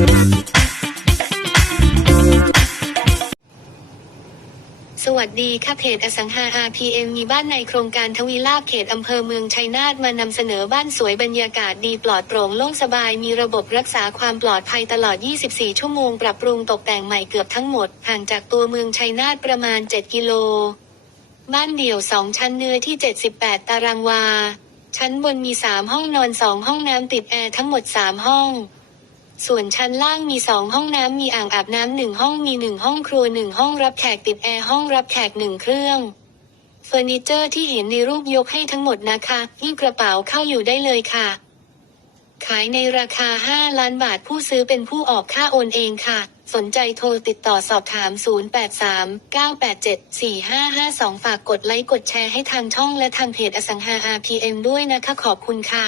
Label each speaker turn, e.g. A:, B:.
A: สวัสดีค่ะเพจอสังหา RPM มีบ้านในโครงการทวีลาบเขตอำเภอเมืองชัยนาทมานำเสนอบ้านสวยบรรยากาศดีปลอดโปร่งโล่งสบาย มีระบบรักษาความปลอดภัยตลอด 24 ชั่วโมง ปรับปรุงตกแต่งใหม่เกือบทั้งหมด ห่างจากตัวเมืองชัยนาทประมาณ 7 กิโล บ้านเดี่ยว 2 ชั้นเนื้อที่ 78 ตารางวา ชั้นบนมี 3 ห้องนอน 2 ห้องน้ำติดแอร์ทั้งหมด 3 ห้อง ส่วนชั้นล่างมีสองห้องน้ำมีอ่างอาบน้ำหนึ่งห้องมีหนึ่งห้องครัวหนึ่งห้องรับแขกติดแอร์ห้องรับแขกหนึ่งเครื่องเฟอร์นิเจอร์ที่เห็นในรูปยกให้ทั้งหมดนะคะยิ่งกระเป๋าเข้าอยู่ได้เลยค่ะ ขายในราคา 5 ล้านบาทผู้ซื้อเป็นผู้ออกค่าโอนเองค่ะ สนใจโทรติดต่อสอบถาม 0839874552 ฝากกดไลค์กดแชร์ให้ทางช่องและทางเพจอสังหา RPM ด้วยนะคะขอบคุณค่ะ